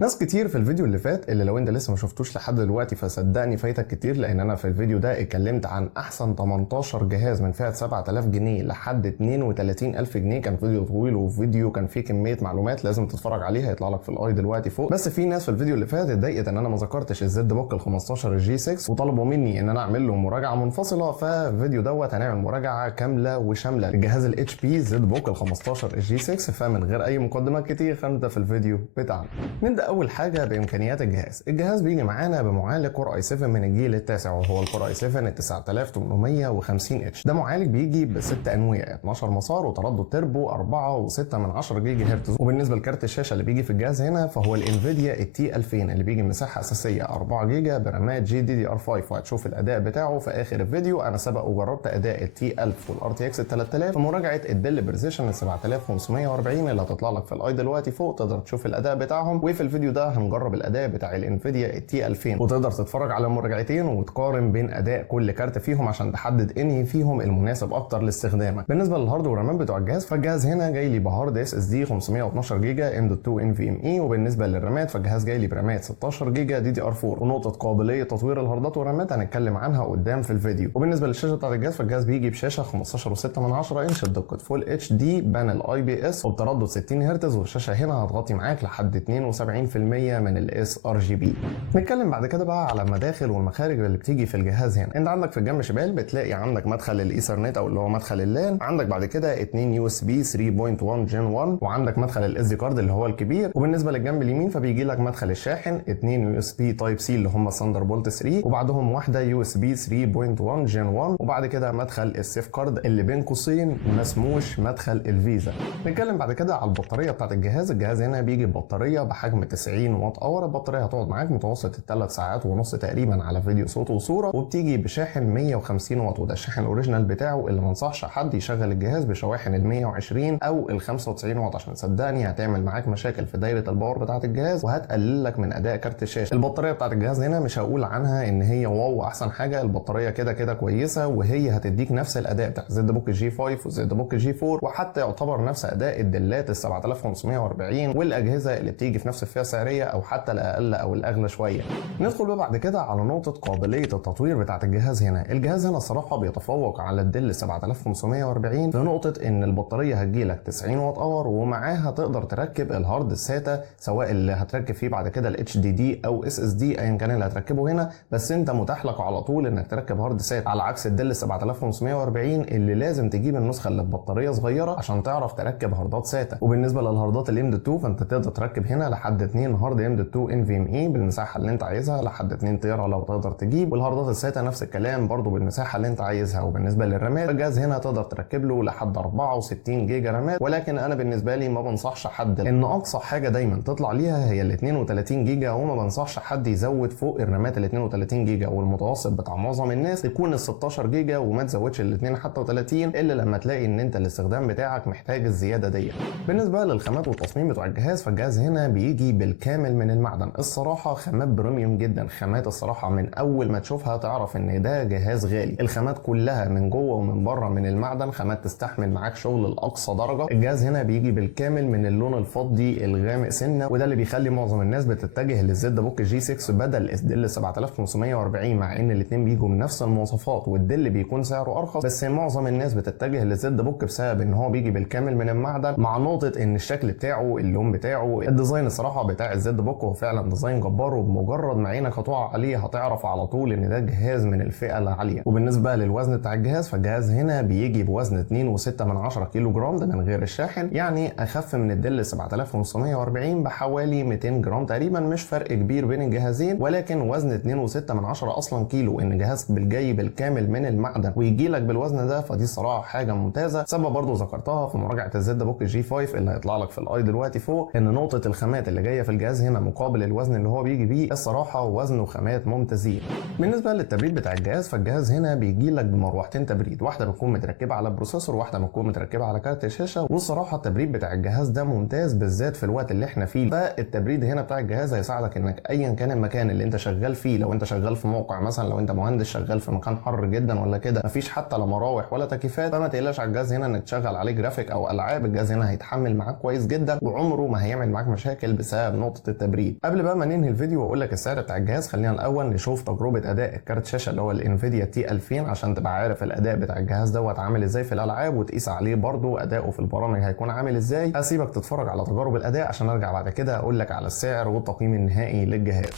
ناس كتير في الفيديو اللي فات اللي لو انت لسه ما شفتوش لحد دلوقتي فصدقني فايتك كتير، لان انا في الفيديو ده اتكلمت عن احسن 18 جهاز من فئة 7000 جنيه لحد 32000 جنيه. كان فيديو طويل وفيديو كان فيه كمية معلومات لازم تتفرج عليها، هيطلع لك في الاي دلوقتي فوق. بس في ناس في الفيديو اللي فات اتضايقت ان انا ما ذكرتش الزد بوك ال 15 الجي 6 وطلبوا مني ان انا اعمل له مراجعة منفصلة. فالفيديو دوت هنعمل مراجعة كاملة وشاملة للجهاز الاتش بي زد بوك ال 15 الجي 6. فمن غير اي مقدمات كتير خلينا في الفيديو بتاعنا. نبدا اول حاجه بامكانيات الجهاز بيجي معانا بمعالج كور اي 7 من الجيل التاسع، وهو الكور اي 7 ال 9850 اتش. ده معالج بيجي بست انويه 12 مسار وتردد تربو 4.6 جيجا هرتز. وبالنسبه لكارت الشاشه اللي بيجي في الجهاز هنا فهو الانفيديا التي 2000 اللي بيجي مساحه اساسيه 4 جيجا برامات جي دي دي ار 5. وهتشوف الاداء بتاعه في اخر الفيديو. انا سبق وجربت اداء التي 1000 والار تي اكس 3000 في مراجعه الديل بريزيشن ال 7540 اللي هتطلع لك في الاي دلوقتي فوق، تقدر تشوف الاداء بتاعهم. وفي الفيديو ده هنجرب الاداء بتاع الانفيديا التي 2000 وتقدر تتفرج على مراجعتين وتقارن بين اداء كل كارت فيهم عشان تحدد انهي فيهم المناسب اكتر لاستخدامك. بالنسبه للهارد والرامات بتوع الجهاز فالجهاز هنا جاي لي بهارد اس اس دي 512 جيجا ام دوت 2 ان في ام اي. وبالنسبه للرامات فالجهاز جاي لي برامات 16 جيجا دي دي ار 4. ونقطه قابليه تطوير الهاردات والرامات هنتكلم عنها قدام في الفيديو. وبالنسبه للشاشه بتاعت الجهاز فالجهاز بيجي بشاشه 15.6 انش بدقه فول اتش دي بانل اي بي اس وبتردد 60 هرتز. والشاشه هنا هتغطي معاك لحد 72% من الاس ار جي بي. نتكلم بعد كده بقى على المداخل والمخارج اللي بتيجي في الجهاز هنا. انت عندك في الجنب الشمال بتلاقي عندك مدخل الايثرنت او اللي هو مدخل اللان. عندك بعد كده 2 يو اس بي 3.1 جن 1. وعندك مدخل الاس دي كارد اللي هو الكبير. وبالنسبه للجنب اليمين فبيجي لك مدخل الشاحن 2 يو اس بي تايب سي اللي هم ثاندر بولت 3 وبعدهم واحده يو اس بي 3.1 جن 1. وبعد كده مدخل السيف كارد اللي بين قوسين ما اسموش مدخل الفيزا. نتكلم بعد كده على البطاريه بتاعت الجهاز هنا بيجي ببطاريه بحجم 90 واط اور. البطاريه هتقعد معاك متوسط الثلاث ساعات ونص تقريبا على فيديو صوت وصوره. وبتيجي بشاحن 150 واط وده الشاحن الاوريجينال بتاعه اللي ما انصحش حد يشغل الجهاز بشواحن ال 120 او ال 95 واط عشان صدقني هتعمل معاك مشاكل في دايره الباور بتاعت الجهاز وهتقلل لك من اداء كارت الشاشه. البطاريه بتاعت الجهاز هنا مش هقول عنها ان هي واو احسن حاجه، البطاريه كده كده كويسه وهي هتديك نفس الاداء بتاع زد بوك جي 5 وزد بوك جي 4 وحتى يعتبر نفس اداء الدلات ال 7540 والاجهزه اللي بتيجي في نفس الفئه السعريه او حتى الاقل او الاغلى شويه. ندخل بقى بعد كده على نقطه قابليه التطوير بتاعه الجهاز هنا. الجهاز هنا الصراحه بيتفوق على الدل 7540 في نقطه ان البطاريه هتجيلك 90 واط اور ومعاها تقدر تركب الهارد الساتا سواء اللي هتركب فيه بعد كده الاتش دي دي او اس اس دي ايا كان اللي هتركبه هنا. بس انت متاح لك على طول انك تركب هارد ساتا على عكس الدل 7540 اللي لازم تجيب النسخه اللي ببطاريه صغيره عشان تعرف تركب هاردات ساتا. وبالنسبه للهاردات الام دوت 2 فانت تقدر تركب هنا لحد 2 هارد ام دوت 2 ان في ام اي بالمساحه اللي انت عايزها لحد 2 تيرا لو تقدر تجيب. والهاردات الساتا نفس الكلام برضو بالمساحه اللي انت عايزها. وبالنسبه للرامات الجهاز هنا تقدر تركب له لحد 64 جيجا رامات، ولكن انا بالنسبه لي ما بنصحش حد ان اقصى حاجه دايما تطلع ليها هي ال 32 جيجا، وما بنصحش حد يزود فوق الرامات ال 32 جيجا. والمتوسط بتاع معظم الناس يكون ال 16 جيجا وما تزودش ال 2 حتى 30 الا لما تلاقي ان انت الاستخدام بتاعك محتاج الزياده دي. بالنسبه للخامات والتصميم بتوع الجهاز فالجهاز هنا بيجي بالكامل من المعدن. الصراحه خامات بريميوم جدا، خامات الصراحه من اول ما تشوفها تعرف ان ده جهاز غالي. الخامات كلها من جوه ومن بره من المعدن، خامات تستحمل معاك شغل لاقصى درجه. الجهاز هنا بيجي بالكامل من اللون الفضي الغامق سنه وده اللي بيخلي معظم الناس بتتجه للزد بوك جي 6 بدل الدل 7540 مع ان الاثنين بيجوا من نفس المواصفات والدل بيكون سعره ارخص. بس معظم الناس بتتجه للزد بوك بسبب ان هو بيجي بالكامل من المعدن مع نقطه ان الشكل بتاعه اللون بتاعه الديزاين الصراحه بتاع الزد بوك هو فعلا ديزاين جبار. وبمجرد ما عينك هتقع عليه هتعرف على طول ان ده جهاز من الفئه العاليه. وبالنسبه للوزن بتاع الجهاز فالجهاز هنا بيجي بوزن 2.6 كيلو جرام ده من غير الشاحن، يعني اخف من الدل 7540 بحوالي 200 جرام تقريبا. مش فرق كبير بين الجهازين ولكن وزن 2.6 اصلا كيلو ان جهاز بالجاي بالكامل من المعدن ويجي لك بالوزن ده فدي صراحه حاجه ممتازه. سبب برضو ذكرتها في مراجعه الزد بوك جي 5 اللي هيطلع لك في الاي دلوقتي فوق ان نقطه الخامات اللي جايه في الجهاز هنا مقابل الوزن اللي هو بيجي بيه الصراحه وزن وخامات ممتازين. بالنسبه للتبريد بتاع الجهاز فالجهاز هنا بيجي لك بمروحتين تبريد، واحده بتكون متركبه على البروسيسور واحده بتكون متركبه على كارت الشاشه. والصراحه التبريد بتاع الجهاز ده ممتاز بالذات في الوقت اللي احنا فيه. فالتبريد هنا بتاع الجهاز هيساعدك انك ايا كان المكان اللي انت شغال فيه، لو انت شغال في موقع مثلا، لو انت مهندس شغال في مكان حر جدا ولا كده مفيش حتى لا مراوح ولا تكييفات، فما تقلقش على الجهاز هنا انك تشغل عليه جرافيك او العاب. الجهاز هنا هيتحمل معاك كويس جدا وعمره ما هيعمل معاك مشاكل بسبب بسبب نقطه التبريد. قبل بقى ما ننهي الفيديو واقول لك السعر بتاع الجهاز، خلينا الاول نشوف تجربه اداء الكارت شاشه اللي هو الانفيديا تي 2000 عشان تبقى عارف الاداء بتاع الجهاز دوت عامل ازاي في الالعاب، وتقيس عليه برضو اداؤه في البرامج هيكون عامل ازاي. هسيبك تتفرج على تجارب الاداء عشان ارجع بعد كده اقول لك على السعر والتقييم النهائي للجهاز.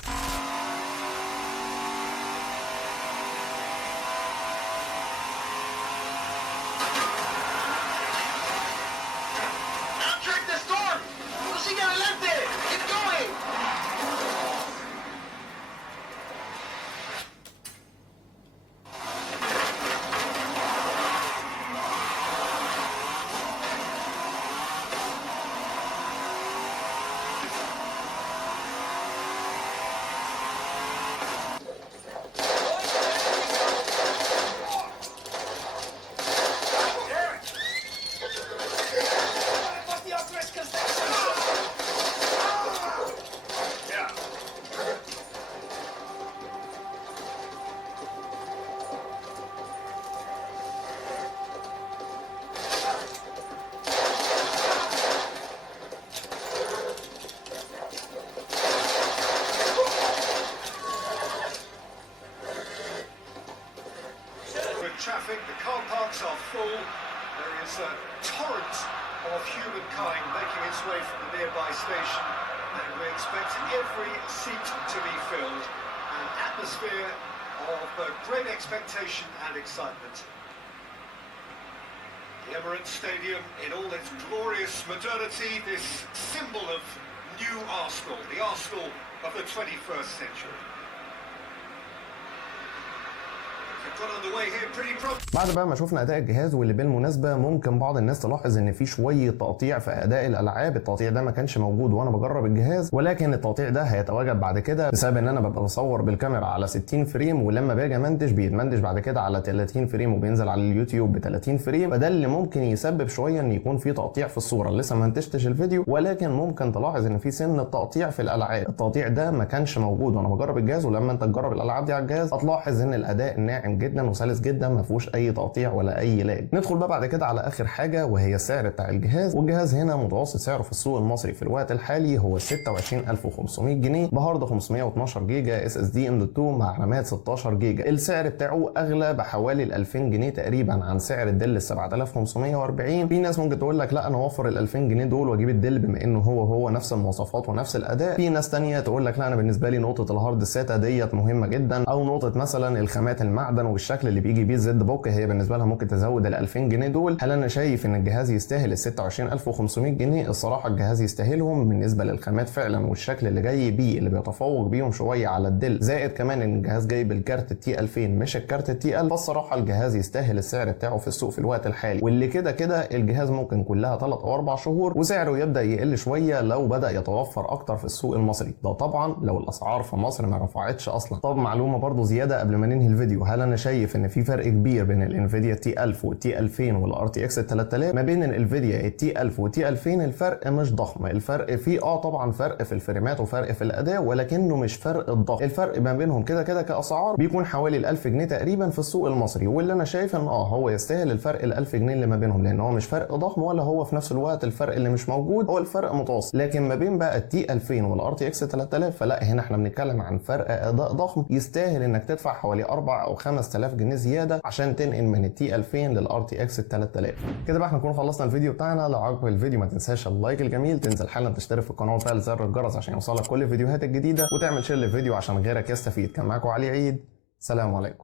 Traffic, the car parks are full. There is a torrent of humankind making its way from the nearby station, and we expect every seat to be filled. An atmosphere of great expectation and excitement. The Emirates Stadium in all its glorious modernity, this symbol of new Arsenal, the Arsenal of the 21st century. بعد بقى ما شفنا اداء الجهاز، واللي بالمناسبه ممكن بعض الناس تلاحظ ان في شويه تقطيع في اداء الالعاب. التقطيع ده ما كانش موجود وانا بجرب الجهاز، ولكن التقطيع ده هيتواجد بعد كده بسبب ان انا ببقى بصور بالكاميرا على 60 فريم، ولما باجي امنتج بيتمنتج بعد كده على 30 فريم وبينزل على اليوتيوب ب 30 فريم، فده اللي ممكن يسبب شويه ان يكون في تقطيع في الصوره. لسه ما منتجتش الفيديو، ولكن ممكن تلاحظ ان في سن التقطيع في الالعاب. التقطيع ده ما كانش موجود وانا بجرب الجهاز، ولما انت تجرب الالعاب دي على الجهاز هتلاحظ ان الاداء ناعم جدا وسلس جدا، ما فيهوش اي تقطيع ولا اي لاج. ندخل بقى بعد كده على اخر حاجه وهي السعر بتاع الجهاز. والجهاز هنا متوسط سعره في السوق المصري في الوقت الحالي هو 26500 جنيه بهارد 512 جيجا اس اس دي ام دوت 2 مع رامات 16 جيجا. السعر بتاعه اغلى بحوالي ال 2000 جنيه تقريبا عن سعر الدل ال 7540. في ناس ممكن تقول لك لا انا اوفر ال 2000 جنيه دول واجيب الدل بما انه هو نفس المواصفات ونفس الاداء. في ناس ثانيه تقول لك لا انا بالنسبه لي نقطه الهارد ساتا ديت مهمه جدا، او نقطه مثلا الخامات المعدن والشكل اللي بيجي بيه الزد بوك هي بالنسبه لها ممكن تزود ال 2000 جنيه دول. هل انا شايف ان الجهاز يستاهل ال 26500 جنيه؟ الصراحه الجهاز يستاهلهم بالنسبه للخامات فعلا والشكل اللي جاي بيه اللي بيتفوق بيهم شويه على الدل، زائد كمان ان الجهاز جاي بالكارت التي 2000 مش الكارت التي 1000. فالصراحه الجهاز يستاهل السعر بتاعه في السوق في الوقت الحالي، واللي كده كده الجهاز ممكن كلها 3 او 4 شهور وسعره يبدا يقل شويه لو بدا يتوفر اكتر في السوق المصري. ده طبعا لو الاسعار في مصر ما رفعتش اصلا. طب معلومه برضو زياده قبل ما ننهي الفيديو، هل انا شايف ان في فرق كبير بين الانفيديا تي 1000 والتي 2000 والار تي اكس 3000؟ ما بين الانفيديا التي 1000 والتي 2000 الفرق مش ضخم. الفرق فيه طبعا فرق في الفريمات وفرق في الاداء، ولكنه مش فرق الضخم. الفرق ما بينهم كده كده كاسعار بيكون حوالي ال 1000 جنيه تقريبا في السوق المصري، واللي انا شايف ان هو يستاهل الفرق ال 1000 جنيه اللي ما بينهم، لان هو مش فرق ضخم ولا هو في نفس الوقت الفرق اللي مش موجود، هو الفرق متوسط. لكن ما بين بقى التي 2000 والار تي اكس 3000 فلا، هنا احنا بنتكلم عن فرق اداء ضخم يستاهل انك تدفع حوالي 4 او 5000 جنيه زياده عشان تنقل من التي 2000 للار تي اكس 3000. كده بقى احنا نكون خلصنا الفيديو بتاعنا. لو عجبك الفيديو ما تنساش اللايك الجميل، تنزل حالا تشترك في القناه وتفعل زر الجرس عشان يوصلك كل الفيديوهات الجديده، وتعمل شير للفيديو عشان غيرك يستفيد. كان معاكم علي عيد، سلام عليكم.